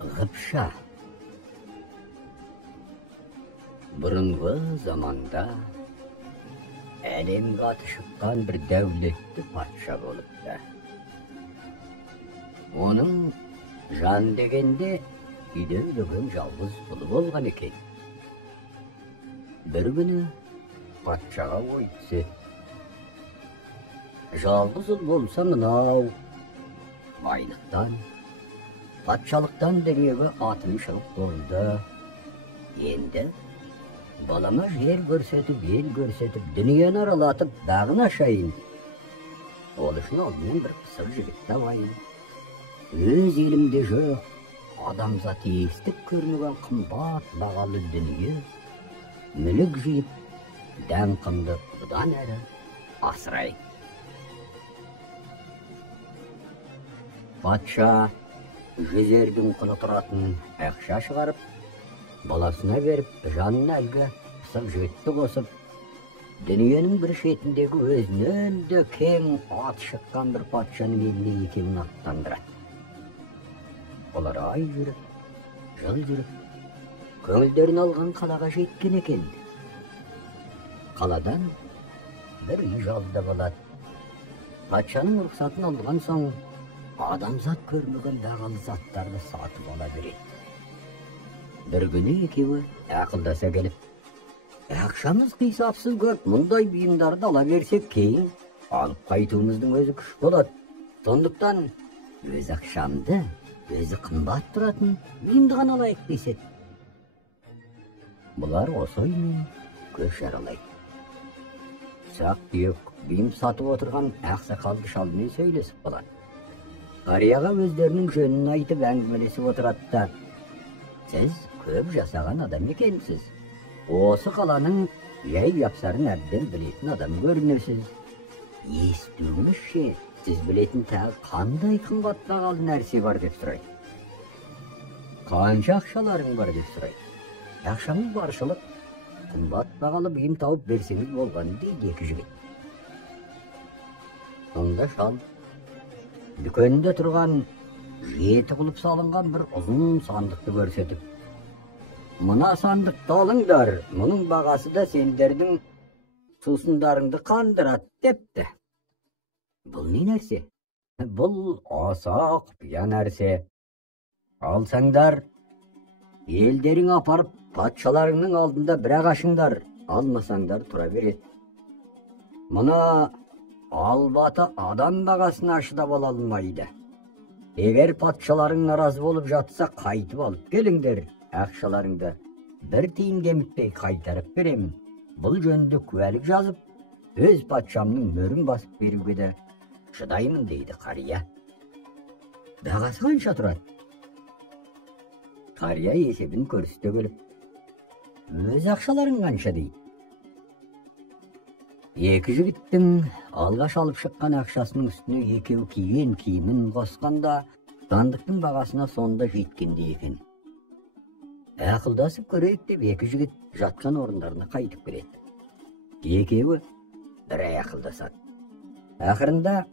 Gıpşa. Bırıngı zamanda әлемге аты шыққан бір дәулетті патша болыпты. Оның жан дегенде үйде өлген жалғыз ұлы болған екен. Бір күні патшаға ой түседі. Жалғыз ұл болса мынау, байлықтан, патшалықтан дүниеге атым шығып болды. Енді балама жер көрсетіп, ел көрсетіп, дүниені аралатып, дағын ашайын. Ол үшін алдымен бір пысық жігіт табайын. Өз елімде жоқ, адамзат естіп көрмеген қымбат бағалы дүние, мүлік жиып, дәм-қымды бұдан әрі асырайын. Патша жүзердің құны тұратын ақша шығарып, баласына беріп, жанына әлгі пысық жігітті қосып, дүниенің бір шетіндегі өзінен де кең аты шыққан бір патшаның еліне екеуін аттандырады. Олар ай жүріп, жыл жүріп, көңілдерін алған қалаға жеткен екен. Қаладан бір үй жалдап алады. Патшаның рұқсатын алған соң, адамзат көрмеген бағалы заттарды сатып ала береді. Бір күні екеуі ақылдаса келіп, ақшамыз қисапсыз көп, мұндай бұйымдарды ала берсек кейін алып қайтуымыздың өзі күш болады. Сондықтан өз ақшамды, өзі қымбат тұратын бұйымды ғана алайық деседі. Бұлар осы оймен көш аралайды. Сақ-түйек бұйым сатып отырған ақсақалды шалмен сөйлесіп қалады. Қарияға өздерінің жөнін айтып әңгімелесіп отырады да: сіз көп жасаған адам екенсіз. Осы қаланың жай-жапсарын әбден білетін адам көрінесіз. Естуімізше, сіз білетін тағы қандай қымбат бағалы нәрсе бар деп сұрайды. Қанша ақшаларың бар деп сұрайды. Ақшамыз баршылық, қымбат бағалы бұйым тауып берсеңіз болғаны дейді екі жігіт. Сонда шал дүкенінде тұрған 7 құлып салынған бір ұзын сандықты көрсетіп: мына сандықты алыңдар, мұның бағасы да сендердің сусындарыңды қандырады депті. Бұл не нәрсе? Бұл аса құпия нәрсе. Алсаңдар, елдерің апарып, патшаларыңның алдында бірақ ашыңдар, алмасаңдар тұра береді. Мұна албаты адам бағасына шыдап ала алмайды. Егер патшаларың наразы болып жатса, қайтып алып келіңдер. Ақшаларыңды бір тиын кемітпей қайтарып беремін. Бұл жөнінде куәлік жазып, өз патшамның мөрін басып беруге де шыдаймын дейді қария. Бағасы қанша тұрады? Қария есебін көрсете келіп: өз ақшаларың қанша дейді. Екі жігіттің алғаш алып шыққан ақшасының үстіне екеу киген киімін қосқанда, сандықтың бағасына сонда жеткенде екен. Ақылдасып көрейік деп екі жігіт жатқан орындарына қайтып келеді. Екеуі бір ақылдасады. Ақырында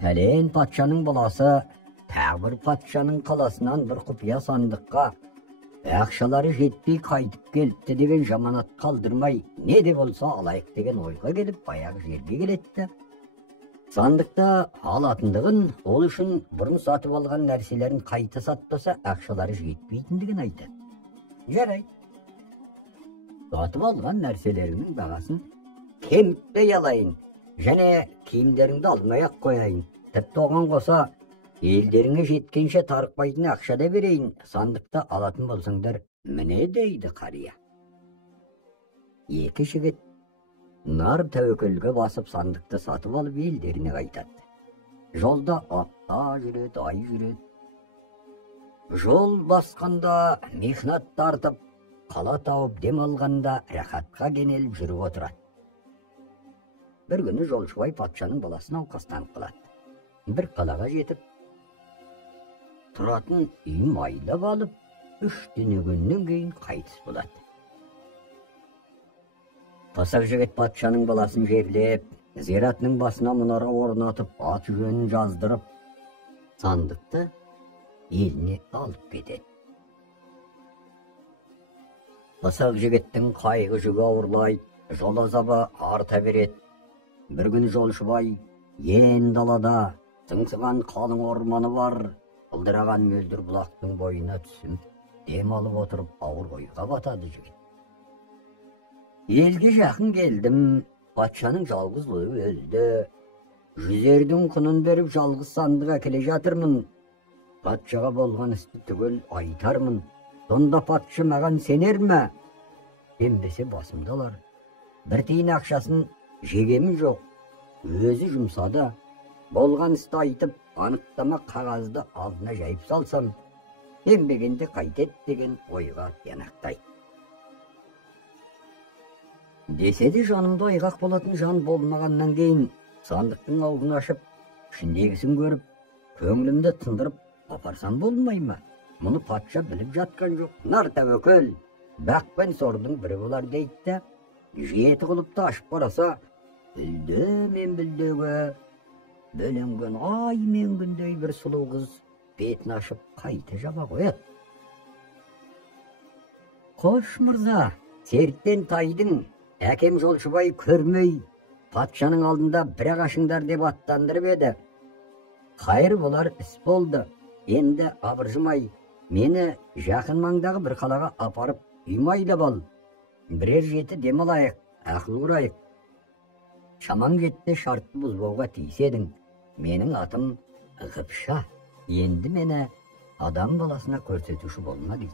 пәлен патшаның баласы тағы бір патшаның қаласынан бір құпия сандыққа ақшалары жетпей қайтып келіпті деген жаманат қалдырмай, не де болса алайық деген ойға келіп, баяғы жерге келеді. Сандықта алатындығын, ол үшін бұрын сатып алған нәрселерін қайта сатпаса, ақшалары жетпейтіндігін айтады. Жарайды. Сатып алған нәрселерінің бағасын кемітпей алайын, және киімдеріңді алмай-ақ қояйын. Тіпті оған қоса, елдеріңе жеткенше тарықпайтын ақша да берейін, сандықта алатын болсаңдар, міне дейді қария. Екі жігіт нар тәуекелге басып сандықты сатып алып елдеріне қайтады. Жолда апта жүреді, ай жүреді. Жол басқанда мехнат тартып, қала тауып дем алғанда рахатқа кенеліп жүріп отырады. Бір күні жолшыбай патшаның баласына науқастанып қалады. Бір қалаға жетіп, тұратын үй майлап алып, 3 күннен кейін қайтыс болады. Пасақ жігіт патшаның баласын жерлеп, зиратының басына мұнара орнатып, аты жөнін жаздырып, сандықты elini alıp ketedi. Pısық жігіттің қайғы жүгі ауырлайды, жол азабы арта береді. Bir gün жолшыбай ен далада сыңсыған қалың орманы бар, ылдыраған мөлдір бұлақтың бойына түсіп, дем алып отырып ауыр ойға батады жігіт. Елге жақын келдім, патшаның жалғызлығы өлді. Жүзердің құнын беріп жалғыз сандық әкеле жатырмын. Патшаға болған істі түгел айтармын. Сонда патша маған сенер ме? Дембесе басымдалар. Bir тиын ақшасын жегемін жоқ. Өзі жұмсады. Болған істі айтып, анықтама қағазды алдына жайып салсам, дембегенде қайтет деген ойға янақтайды. Десе де жанымда ойғақ болатын жан болмағаннан кейін, сандықтың аузын ашып, ішіндегісін көріп, көңілімді тындырып апарсам болмай ма? Мұны патша біліп жатқан жоқ. Нар тәуекел, бақпен сордың бірі болар дейді. Жеті құлыпты ашып қараса, білді мен білдігі, бөленген ай мен күндей бір сұлу қыз бетін ашып қайта жаба қояды. Қош мырза, серттен тайдың, әкем жолшыбай көрмей, патшаның алдында бір ағашыңдар деп аттандырып еді. Қайыр болар іс болды. Енді абыржымай, мені жақын маңдағы бір қалаға апарып үймайлап ал. Бірер жеті дем алайық, ақыл құрайық. Шамам кетті шартты бұзбауға тиіседің. Менің атым Ғыпша. Енді мені адам баласына көрсетуші болма дейді.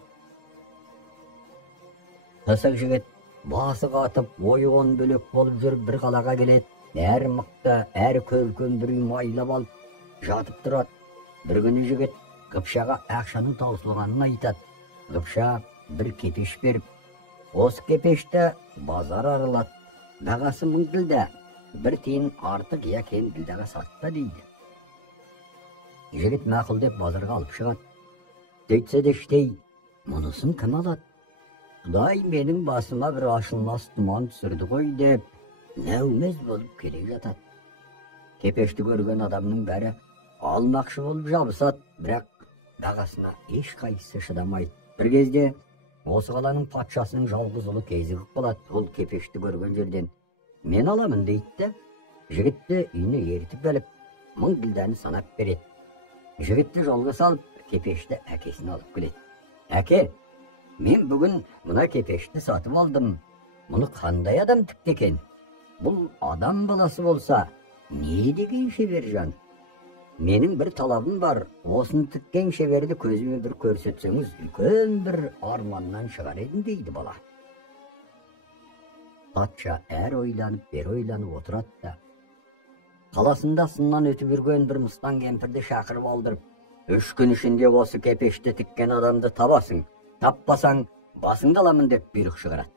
Пысық жігіт басы қатып, ойы-он бөлек болып жүріп бір қалаға келеді. Әр мықты, әр көркем бір үй майлап алып, жатып тұрады. Bir күні жігіт Ғыпшаға ақшаның таусылғанын айтады. Ғыпша бір кепеш беріп, осы кепешті базар аралады. Бағасы 1000 ділда, 1 тиын артық я кем ділдаға сатта дейді. Жігіт мақұл деп базарға алып шығады. Сөйтсе де іштей, мұнысын кім алады? Құдай менің басыма бір ашылмас тұман түсірді ғой деп, нәумез болып келе жатады. Кепешті көрген адамның бәрі алмақшы болып жабысады, бірақ бағасына еш қайсысы шыдамайды. Bir кезде осы қаланың патшасының жалғыз ұлы кезігіп қалады. Ол кепешті көрген жерден мен аламын дейді. Жігітті үйіне ертіп келіп, 1000 ділданы санап береді. Жігітті жолға салып, кепешті әкесіне алып келеді. Әке, мен бүгін мұна кепешті сатып алдым. Мұны қандай адам тікті екен? Бұл адам баласы болса, не деген шебер жан? Менің бір талабым бар, осын тіккен шеберді көзіме бір көрсетсеңіз, үлкен бір арманнан шығар едім дейді бала. Патша әр ойланып, бер ойланып отырады да. Қаласында сыннан өтіп жүрген бір мыстан кемпірді шақырып алдырып, 3 күн ішінде осы кепешті тіккен адамды табасың, таппасаң басыңды аламын деп бұйрық шығарады.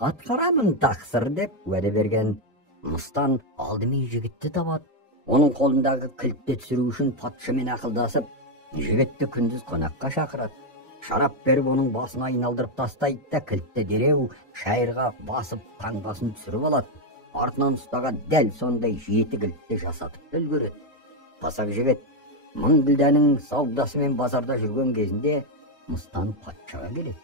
Атқарамын тақсыр деп уәде берген мыстан алдымен жігітті табады. Оның қолындағы кілтті түсіру үшін патшамен ақылдасып, жігітті күндіз қонаққа шақырады. Шарап беріп оның басын айналдырып тастайды да, кілтті дереу шайырға басып таңбасын түсіріп алады. Артынан ұстаған дәл сондай 7 кілтті жасатып үлгереді. Пасақ жігіт 1000 ділданың саудасымен базарда жүрген кезінде мыстан патшаға келеді.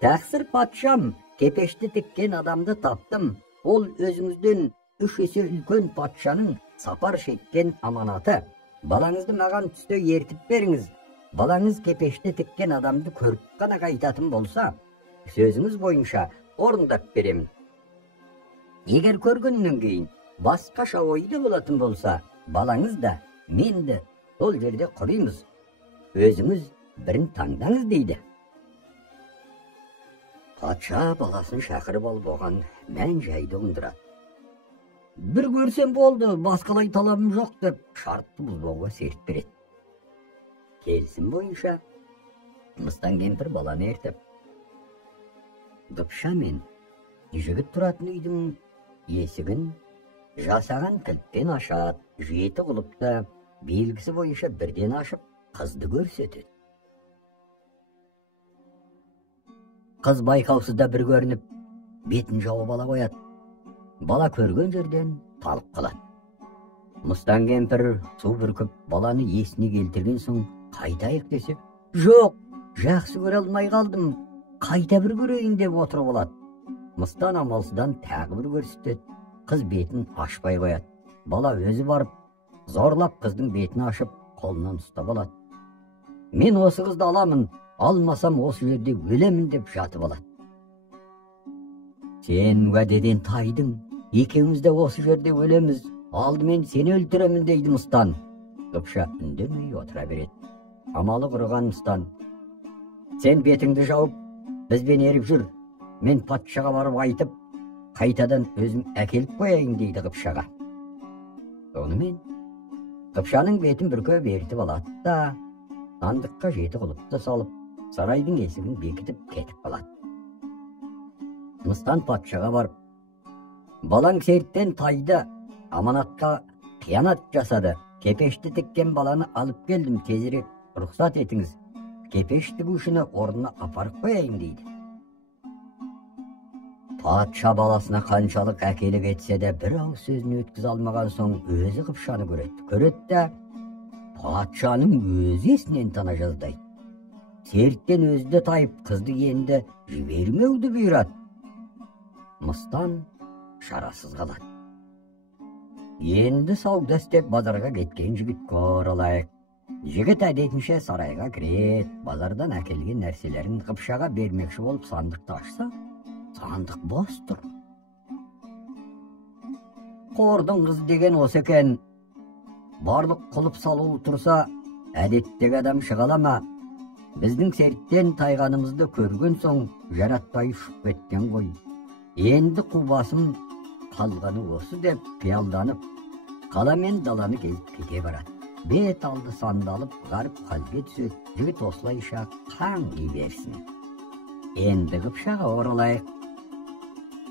Тақсыр патшам, кепешті тіккен адамды таптым. Ол өзіңізден 3 есе үлкен патшаның сапар шеккен аманаты. Балаңызды маған түсте ертіп беріңіз. Балаңыз кепешті тіккен адамды көріп қана қайтатын болса, сөзіңіз бойынша орындап беремін. Егер көргеннен кейін басқаша ойды болатын болса, балаңыз да, мен де сол жерде құраймыз. Өзіңіз бірін таңдаңыз дейді. Патша баласын шақырып алып оған мән жайды ұғындырады. Bir көрсем болды, басқалай талабым жоқ деп шартты бұзбауға серт береді. Келісім бойынша мыстан кемпір баланы ертіп, Ғыпша мен жігіт тұратын үйдің есігін жасаған кілтпен ашады. 7 құлыпты белгісі бойынша бірден ашып, қызды көрсетеді. Қыз байқаусызда бір көрініп, бетін жауып ала қояды. Бала көрген жерден талып қалады. Мыстан кемпір су бүркіп баланы есіне келтірген соң Қайтайық десе, жоқ, жақсы көре алмай қалдым, қайта бір көрейін деп отырып алады. Мыстан амалсыздан тағы бір көрсетеді. Қыз бетін ашпай қояды. Бала өзі барып, зорлап қыздың бетін ашып, қолынан ұстап алады. Мен осы қызды аламын, алмасам осы жерде өлемін деп жатып алады. Сен уәдеден тайдың, екеуміз де осы жерде өлеміз, алдымен сені өлтіремін дейді Мыстан. Қыпша үндемей отыра береді. Амалы құрыған Мыстан: сен бетіңді жауып, бізбен еріп жүр, мен патшаға барып айтып, қайтадан өзім әкеліп қояйын дейді Қыпшаға. Онымен Қыпшаның бетін бүркеп ертіп алады да, сандыққа 7 құлыпты салып, сарайдың есігін бекітіп кетіп қалады. Мыстан патшаға барып: балаң серттен тайды, аманатқа қиянат жасады, кепешті тіккен баланы алып келдім, тезірек рұқсат етіңіз, кепеш тігушіні орнына апарып қояйын дейді. Патша баласына қаншалық әкелік етсе де бір ауыз сөзін өткізе алмаған соң өзі Қыпшаны көреді де, патшаның өзі есінен тана жаздайды. Серттен өзі де тайып, қызды енді жібермеуді бұйырады. Мыстан шарасыз қалады. Енді сауда істеп базарға кеткен жігітке оралайық. Жігіт әдетінше сарайға кіреді, базардан әкелген нәрселерін Қыпшаға бермекші болып сандықты ашса, сандық бос тұр. Қордың қыз деген осы екен. Барлық құлып салулы тұрса, әдеттегі адам шығалама. Біздің серттен тайғанымызды көрген соң жаратпай ұшып кеткен ғой. Енді қубасым қалғаны осы деп пиалданып, қала мен даланы кезіп кете барады. Бет алды сандалып, ғарып қалге түседі. Жігіт осылайша қаңғи берсін. Енді Қыпшаға оралайық.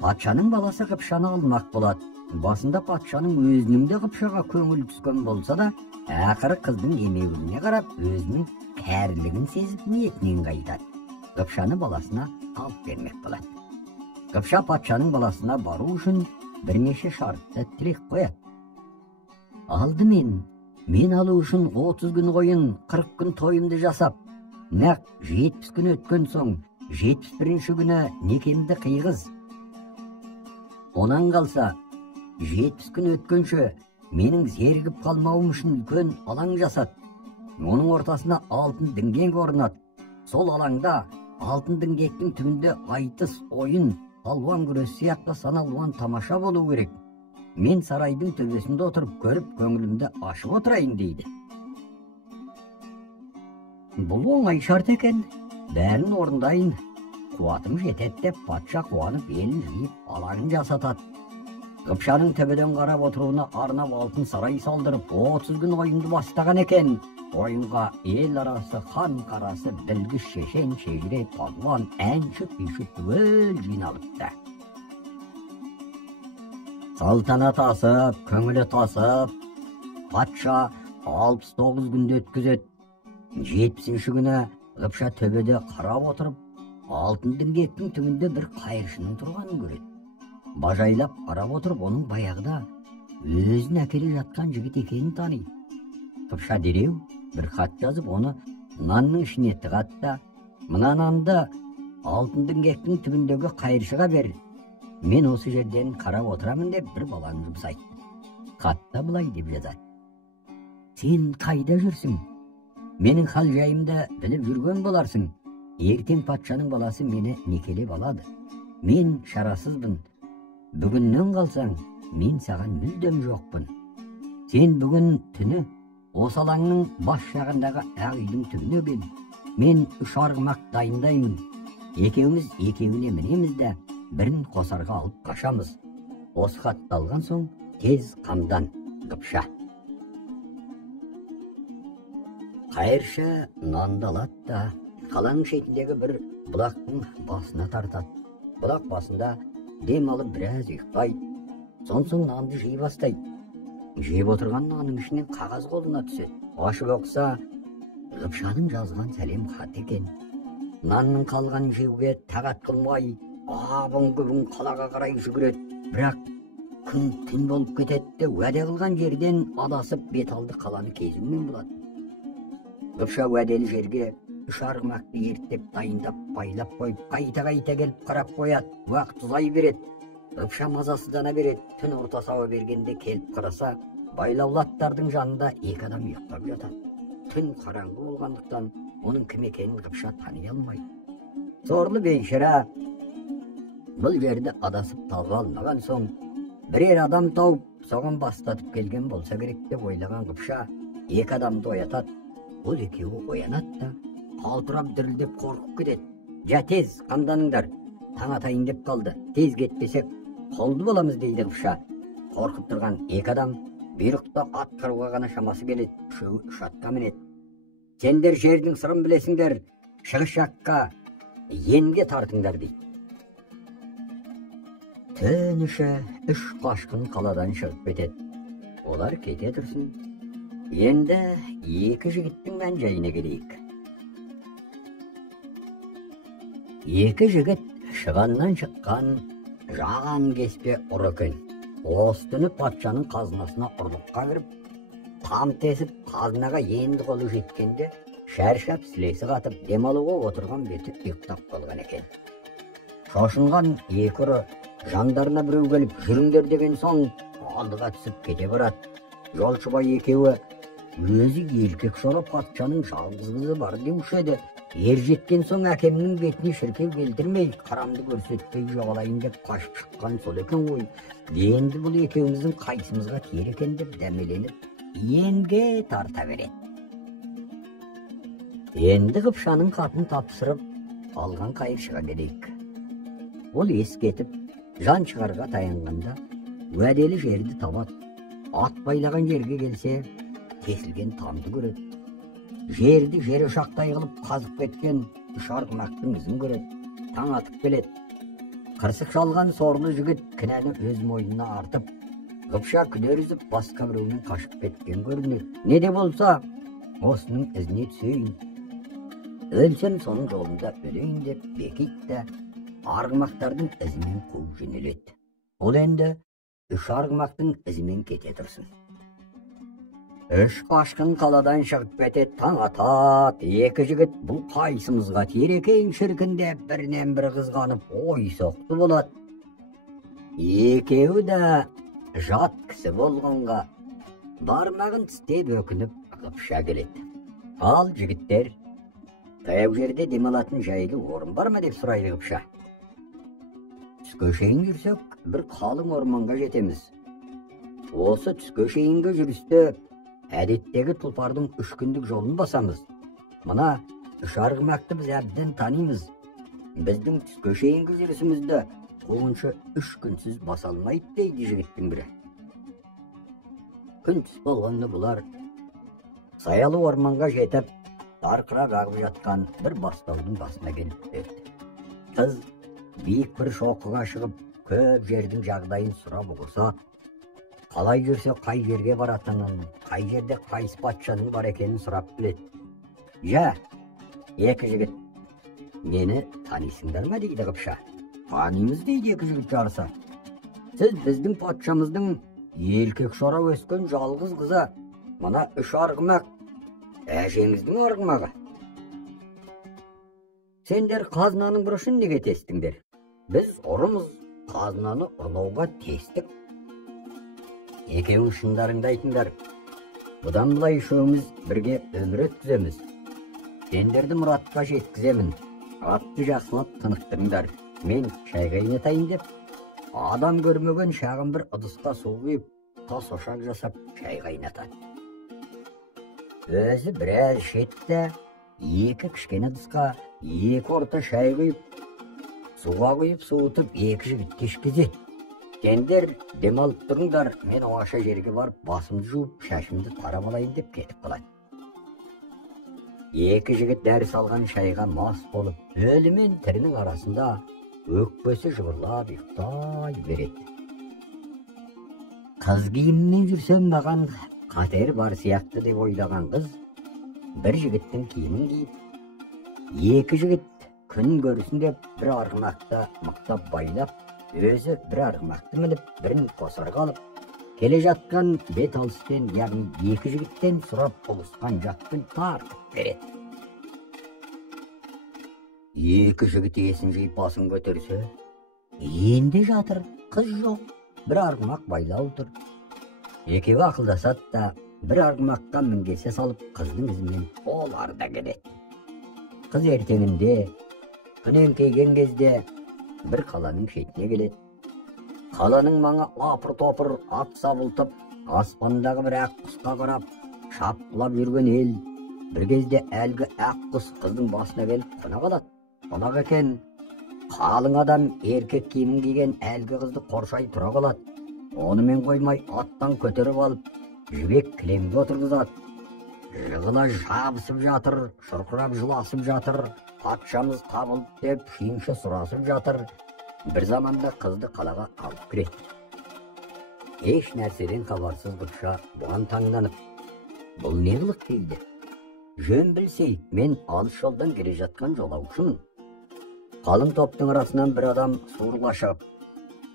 Патшаның баласы Қыпшаны алмақ болады. Басында патшаның өзінің де Қыпшаға көңіл түскен болса да, ақыры қыздың емеуіне қарап, өзінің кәрілігін сезіп ниетінен қайтады. Қыпшаны баласына алып бермек болады. Қыпша патшаның баласына бару үшін бірнеше шартты тілек қояды. Алдымен мен алу үшін 30 күн қойын, 40 күн тойымды жасап, нақ 70 күн өткен соң 71-ші күні некемді қиғыз. Онан қалса 70 күн өткенше менің зергіп қалмауым үшін үлкен алаң жасат. Оның ортасына алтын діңгек орнат. Сол алаңда алтын діңгектің түбінде айтыс, ойын, алуан күрес сияқты сан алуан тамаша болу керек. Мен сарайдың төбесінде отырып көріп, көңілімді ашып отырайын дейді. Бұл оңай шарт екен. Бәрін орындайын. Қуатым жетеді деп патша қуанып елін жиып алаңын жасатады. Қыпшаның төбеден қарап отыруына арнап алтын сарай салдырып 30 күн ойынды бастаған екен. Ойынға ел арасы, хан қарасы, білгіш, шешен, шежіре, палуан, әнші, күйші түгел жиналыпты. Салтанат асып, көңілі тасып, патша 69 күнді өткізеді. 70-ші күні Қыпша төбеде қарап отырып, алтын діңгектің түбінде бір қайыршының тұрғанын көреді. Бажайлап қарап отырып, оның баяғыда өзін әкеле жатқан жігіт екенін таниды. Қыпша дереу бір хат жазып, оны нанның ішіне тығады да, мына нанды алтын діңгектің түбіндегі қайыршыға бер. Мен осы жерден қарап отырамын деп бір баланы жұмсайды. Хатта былай деп жазады: сен қайда жүрсің? Менің хал жайымды біліп жүрген боларсың. Ертең патшаның баласы мені некелеп алады. Мен шарасызбын. Бүгіннен қалсаң, мен саған мүлдем жоқпын. Сен бүгін түні осы алаңның бас жағындағы ақ үйдің түбіне кел. Мен 3 арғымақ дайындаймын. Екеуміз екеуіне мінеміз де, бірін қосарға алып қашамыз. Осы хатты алған соң тез қамдан. Қыпша. Қайыршы нанды алады да, қаланың шетіндегі бір бұлақтың басына тартады. Бұлақ басында дем алып біраз ұйықтайды. Соң нанды жей бастайды. Жеп отырған нанның ішінен қағаз қолына түседі. Ашып оқыса, Қыпшаның жазған сәлем хат екен. Нанның қалғанын жеуге тағат қылмай, абың-күбің қалаға қарай жүгіреді. Бірақ күн түн болып кетеді де, уәде қылған жерден адасып бет алды қаланы кезумен болады. Қыпша уәделі жерге үш арғымақты ерттеп дайындап байлап қойып, қайта келіп қарап қояды, уақыт ұзай береді. Қыпша мазасыздана береді. Түн ортасы ауа бергенде келіп қараса, байлаулы аттардың жанында екі адам ұйықтап жатады. Түн қараңғы болғандықтан оның кім екенін Қыпша тани алмайды. Сорлы бейшара бұл жерді адасып талға алмаған соң, бірер адам тауып, соған бастатып келген болса керек деп ойлаған Қыпша екі адамды оятады. Ол екеуі оянады да, қалтырап дірілдеп қорқып кетеді. «Жа тез, қамданыңдар, таң атайын деп қалды, тез кетпесек қолды боламыз» дейді Қыпша. Қорқып тұрған екі адам бұйрықта ат қыруға ғана шамасы келеді, үшеуі үш атқа мінеді. «Сендер жердің сырын білесіңдер, шығыс жаққа енге тартыңдар» дейді. Түн іші үш қашқын қаладан шығып кетеді. Олар кете тұрсын. Енді екі жігіттің мән жайына келейік. Екі жігіт шығаннан шыққан жаған кеспе ұры екен. Осы түні патшаның қазынасына ұрлыққа кіріп, там тесіп қазынаға енді қолы жеткенде шаршап сілесі қатып демалуға отырған беті ұйықтап қалған екен. Шошынған екі ұры жандарына біреу келіп жүріңдер деген соң алдыға түсіп кете барады. Жолшыбай екеуі өзі еркек шора патшаның жалғыз қызы бар деуші еді. Ер жеткен соң әкемнің бетіне шіркеу келтірмей, қарамды көрсетпей жоғалайын деп қашып шыққан сол екен ғой. Енді бұл екеуміздің қайсымызға тиер екен деп дәмеленіп, енге тарта береді. Енді Қыпшаның қатын тапсырып алған қайықшыға келейік. Ол ес кетіп, жан шығарға таянғанда уәделі жерді табады. Ат байлаған жерге келсе, кесілген тамды көреді. Жерді жері шақтай қылып қазып кеткен үш арғымақтың ізін көреді. Таң атып келеді. Қырсық шалған сорлы жігіт кінәні өз мойнына артып, Қыпша күдер үзіп басқа біреумен қашып кеткен көрінеді. Не де болса, осының ізіне түсейін. Өлсем соның жолында өлейін деп бекитті, арғымақтардың ізімен қуып жөнеледі. Ол енді үш арғымақтың ізімен кете тұрсын. Үш қашқын қаладан шығып кетеді, таң атады. Екі жігіт бұл қайсымызға тиер екен шіркін деп бірінен бірі қызғанып ой соқты болады. Екеуі де жат кісі болғанға бармағын тістеп өкініп Қыпша келеді. Ал жігіттер, таяу жерде демалатын жайлы орын бар ма деп сұрайды Қыпша. Түске шейін жүрсек, бір қалың орманға жетеміз. Осы түске шейінгі жүрісте әдеттегі тұлпардың үш күндік жолын басамыз. Мына үш арғымақты біз әбден танимыз. Біздің түске шейінгі жүрісімізді қуғыншы үш күнсіз баса алмайды дейді жігіттің бірі. Күн түс болғанда бұлар саялы орманға жетіп, арқырақ ағып жатқан бір бастаудың басына келіп берді. Қыз биік бір шоқыға шығып, көп жердің жағдайын сұрап ұғыса, қалай жүрсе қай жерге баратынын, қай жерде қайсы патшаның бар екенін сұрап біледі. «Жа, екі жігіт, мені танисыңдар ма?» дейді Қыпша. «Танимыз» дейді екі жігіт жарыса. «Сіз біздің патшамыздың еркек шора өскен жалғыз қызы, мына үш арғымақ, әжеңіздің арғымағы. Сендер қазынаның бұрышын неге тестіңдер? Біз ұрымыз, қазынаны ұрлауға тестік. Екеуің шындарыңды айтыңдар. Бұдан былай үшеуміз бірге өмір өткіземіз. Сендерді мұратқа жеткіземін. Атты жақсылап тынықтырыңдар. Мен шай қайнатайын деп, адам көрмеген шағын бір ыдысқа су құйып, тас ошақ жасап шай қайнатады. Өзі біраз ішеді, екі кішкене ыдысқа екі орта шай құйып, суға құйып суытып екі жігітке ішкізеді. Сендер демалып тұрыңдар, мен оңаша жерге барып басымды жуып, шашымды тарап алайын деп кетіп қалады. Екі жігіт дәріс алған шайға мас болып, өлі мен тірінің арасында өкпесі жыбырлап ұйықтай береді. Қыз киіммен жүрсем маған қатер бар сияқты деп ойлаған қыз, бір жігіттің киімін киіп, екі жігіт күн көрсін деп бір арғымақты мықтап байлап, өзі бір арғымақты мініп, бірін қосарға алып, келе жатқан бет алыстен, яғни екі жігіттен сұрап болысқан жақпен тартып береді. Екі жігіт есін жиып басын көтерсе, енді жатыр, қыз жоқ, бір арғымақ байлау тұр. Екеуі ақылдасады да, бір арғымаққа мінгесе салып, қыздың ізімен олар да келеді. Қыз ертеңінде, күн еңкейген кезде бір қаланың шетіне келеді. Қаланың маңы апыр-топыр ат сабылтып, аспандағы бір ақ құсқа қарап, шапқылап жүрген ел. Бір кезде әлгі ақ құс қыздың басына келіп қона қалады. Қонақ екен, қалың адам еркек киімін киген әлгі қызды қоршай тұра қалады. Онымен қоймай аттан көтеріп алып, жібек кілемге отырғызады. Жығыла жабысып жатыр, шұрқырап жыласып жатыр. Патшамыз табылып деп шүйінші сұрасып жатыр. Бір заманда қызды қалаға алып кіреді. Еш нәрседен хабарсыз Қыпша бұған таңданып, бұл не қылық дейді. Жөн білсей, мен алыс жолдан келе жатқан жолаушымын. Қалың топтың арасынан бір адам суырыла шығып,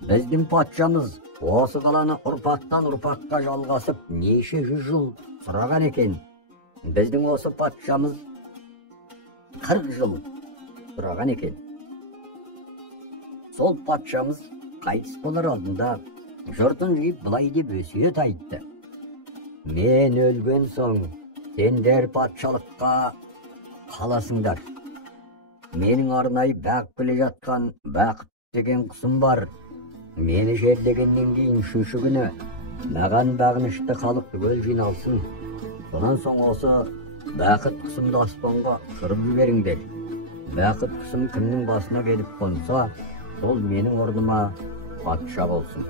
біздің патшамыз осы қаланы ұрпақтан ұрпаққа жалғасып неше жүз жыл сұраған екен. Біздің осы патшамыз 40 жыл сұраған екен. Сол патшамыз қайтыс болар алдында жұртын жиып былай деп өсиет айтты. Мен өлген соң сендер патшалыққа қаласыңдар. Менің арнайы бағып келе жатқан бақыт деген құсым бар. Мені жерлегеннен кейін үшінші күні маған бағынышты халық түгел жиналсын. Сонан соң осы бақыт құсымды аспанға ұшырып жіберіңдер. Бақыт құсым кімнің басына келіп қонса, сол менің орныма патша болсын.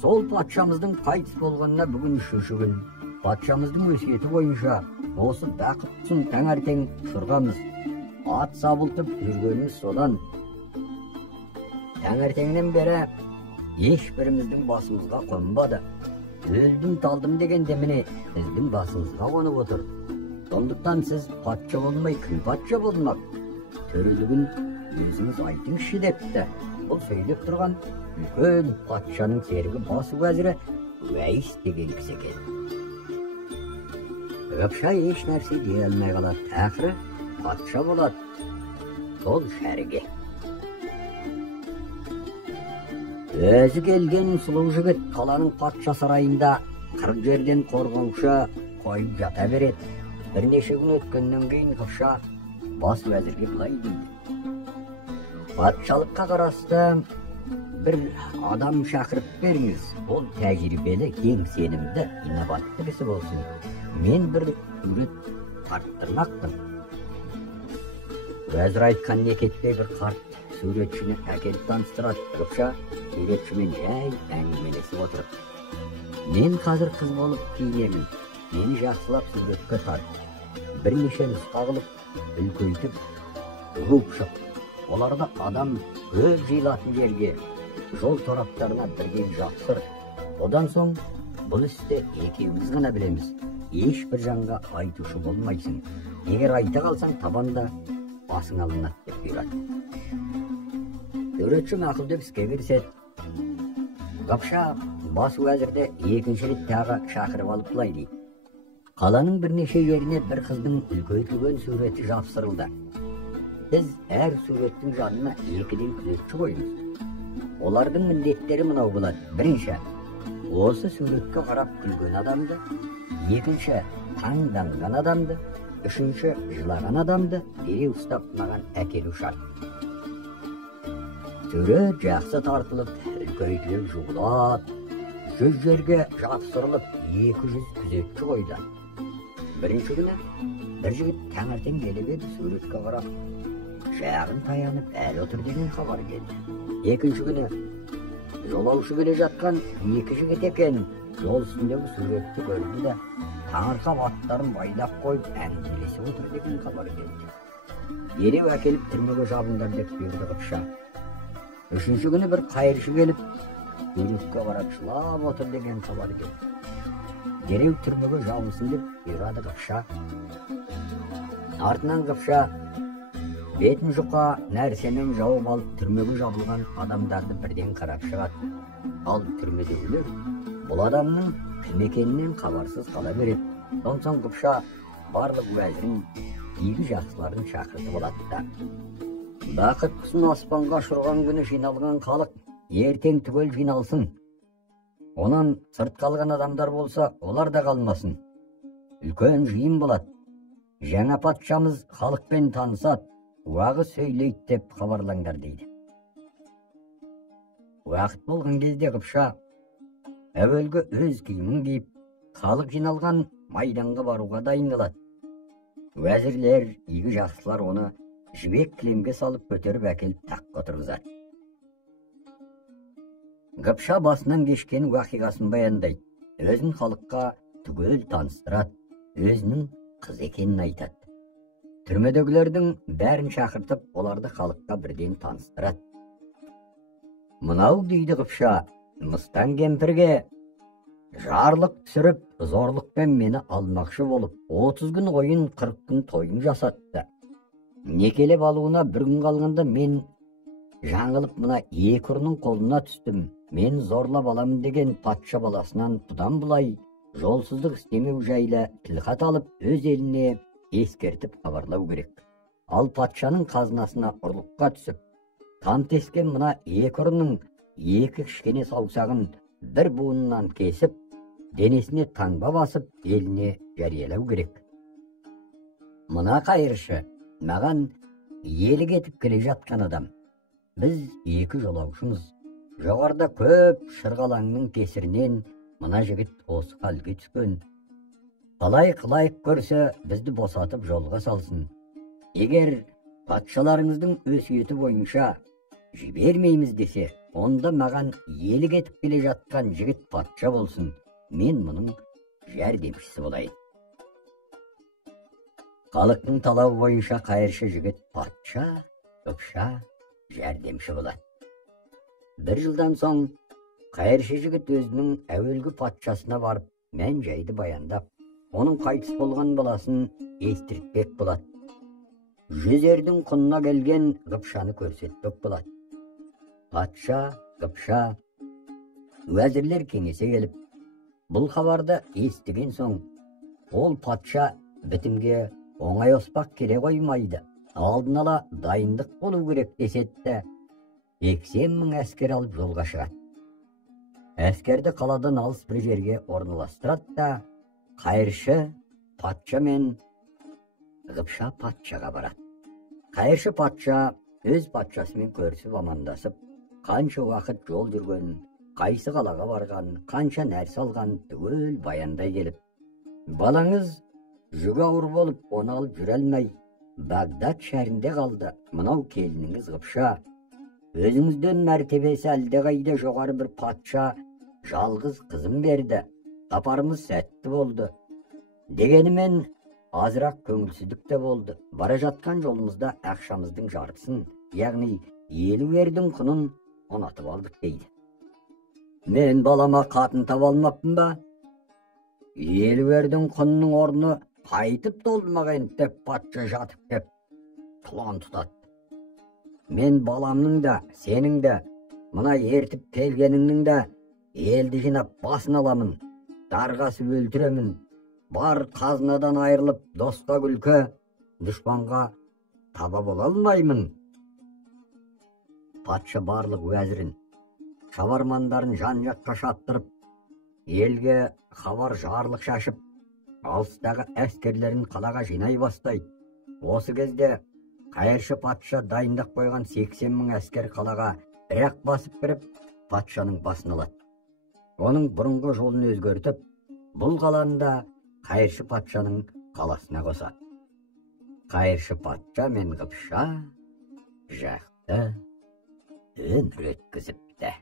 Сол патшамыздың қайтыс болғанына бүгін үшінші күн. Патшамыздың өсиеті бойынша осы бақыт құсын таңертең ұшырғанбыз. Ат сабылтып жүргеніміз содан. Таңертеңнен бері ешбіріміздің басымызға қонбады. Өлдім талдым дегенде міне сіздің басыңызға қонып отыр. Сондықтан сіз патша болмай кім патша болмақ? Төрелігін өзіңіз айтыңызшы депті. Бұл сөйлеп тұрған үлкен патшаның серігі бас уәзірі Уәйіс деген кісі екен. Қыпша еш нәрсе дей алмай қалады. Ақыры патша болады. Сол шәріге. Өзі келген сұлу жігіт қаланың патша сарайында 40 жерден қорғаушы қойып жата береді. Бірнеше күн өткеннен кейін Қыпша бас уәзірге былай дейді. Патшалыққа қарасты бір адам шақырып беріңіз. Ол тәжірибелі, кең сенімді, инабатты кісі болсын. Мен бір сурет тарттырмақпын. Уәзір айтқан не кетпей бір қарт суретшіні әкеліп таныстырады. Қыпша суретшімен жай әңгімелесіп отырып. Мен қазір қыз болып киінемін. Мені жақсылап суретке тарт. Бірнеше нұсқа қылып, үлкейтіп, ұғып шық. Оларды адам көп жиылатын жерге, жол тораптарына бірден жапсыр. Одан соң бұл істі екеуміз ғана білеміз. Ешбір жанға айтушы болмайсың. Егер айта қалсаң табанда басың алынады деп бұйырады. Суретші мақұл деп іске кіріседі. Қыпша бас уәзірді екінші рет тағы шақырып алып былай дейді. Қаланың бірнеше жеріне бір қыздың үлкейтілген суреті жапсырылды. Біз әр суреттің жанына екіден күзетші қоймыз. Олардың міндеттері мынау болады. Бірінші, осы суретке қарап күлген адамды, екінші, таңданған адамды, үшінші, жылаған адамды дереу ұстап маған әкелу шарт. Сурет жақсы тартылып, үлкейтіліп жуылады. 100 жерге жапсырылып, 200 күзетші қойды. Бірінші күні бір жігіт таңертең келіп еді, суретке қарап, жағын таянып әлі отыр деген хабар келді. Екінші күні жолаушы келе жатқан екі жігіт екен. Жол үстіндегі суретті көрді де таңырқап аттарын байлап қойып әңгімелесіп отыр деген хабар келді. Дереу әкеліп түрмеге жабыңдар деп бұйырды Қыпша. Үшінші күні бір қайыршы келіп суретке қарап жылап отыр деген хабар келді. Дереу түрмеге жабылсын деп бұйырады Қыпша. Артынан Қыпша бетін жұқа нәрсемен жауып алып түрмеге жабылған адамдарды бірден қарап шығады. Ал түрмедегілер Бұл адамның кім екенінен хабарсыз қала береді. Сонсон Қыпша барлық уәзірін, игі жақсыларын шақыртып алады да. Бақыт құсын аспанға ұшырған күні жиналған халық ертең түгел жиналсын. Онан сырт қалған адамдар болса, олар да қалмасын. Үлкен жиын болады. Жаңа патшамыз халықпен танысады, уағы сөйлейді деп хабарлаңдар дейді. Уақыт болған кезде Қыпша әуелгі өз киімін киіп, халық жиналған майданға баруға дайындалады. Уәзірлер, игі жақсылар оны жібек кілемге салып көтеріп әкеліп таққа отырғызады. Қыпша басынан кешкен уақиғасын баяндайды, өзін халыққа түгел таныстырады, өзінің қыз екенін айтады. Түрмедегілердің бәрін шақыртып, оларды халыққа бірден таныстырады. Мынау дейді Қыпша, мыстан кемпірге жарлық түсіріп, зорлықпен мені алмақшы болып, 30 күн ойын, 40 күн тойын жасатты. Некелеп алуына бір күн қалғанда мен жаңылып мына екі ұрының қолына түстім. Мен зорлап аламын деген патша баласынан бұдан бұлай жолсыздық істемеу жайлы тілхат алып, өз еліне ескертіп хабарлау керек. Ал патшаның қазынасына ұрлыққа түсіп, там тескен мына екі ұрының екі кішкене саусағын бір буынынан кесіп, денесіне таңба басып, еліне жариялау керек. Мына қайыршы маған елі кетіп келе жатқан адам. Біз екі жолаушымыз. Жоғарда көп шырғалаңның кесірінен мына жігіт осы халге түскен. Қалай қылайық көрсе, бізді босатып жолға салсын. Егер патшаларыңыздың өсиеті бойынша жібермейміз десе, онда маған елі кетіп келе жатқан жігіт патша болсын. Мен мұның жәрдемшісі болайын. Халықтың талабы бойынша қайыршы жігіт патша, Қыпша жәрдемші болады. Бір жылдан соң қайыршы жігіт өзінің әуелгі патшасына барып, мән жайды баяндап, оның қайтыс болған баласын естіртпек болады. 100 ердің құнына келген Қыпшаны көрсетпек болады. Патша, Қыпша, уәзірлер кеңесе келіп, бұл хабарды естіген соң, ол патша бітімге оңай оспақ келе қоймайды. Алдын ала дайындық болу керек десетті, 80 мың әскер алып жолға шығады. Әскерді қаладан алыс бір жерге орналастырады да, қайыршы патша мен Қыпша патшаға барады. Қайыршы патша өз патшасымен көрісіп амандасып, қанша уақыт жол жүрген, қайсы қалаға барған, қанша нәрсе алған түгел баяндай келіп, балаңыз жүгі ауыр болып, оны алып жүре алмай, Багдад шәрінде қалды. Мынау келініңіз Қыпша, өзіңізден мәртебесі әлдеқайда жоғары бір патша жалғыз қызым берді. Сапарымыз сәтті болды. Дегенімен азырақ көңілсіздік те болды. Бара жатқан жолымызда ақшамыздың жартысын, яғни 50 ердің құнын ұнатып алдық дейді. Мен балама қатын таба алмаппын ба? 50 ердің құнының орны қайтып толмаған деп патша жатып кеп тұлан тұтады. Мен баламның да, сенің де, мына ертіп келгеніңнің де елді жинап басын аламын, дарғасы өлтіремін. Бар қазынадан айырылып, досқа күлкі, дұшпанға таба бола алмаймын. Патша барлық уәзірін, шабармандарын жан-жаққа шаптырып, елге хабар жарлық шашып, алыстағы әскерлерін қалаға жинай бастайды. Осы кезде қайыршы патша дайындап қойған 80 мың әскер қалаға бір-ақ басып кіріп, патшаның басын алады. Оның бұрынғы жолын өзгертіп, бұл қаланы да қайыршы патшаның қаласына қосады. Қайыршы патша мен Қыпша жақсы өмір өткізіпті.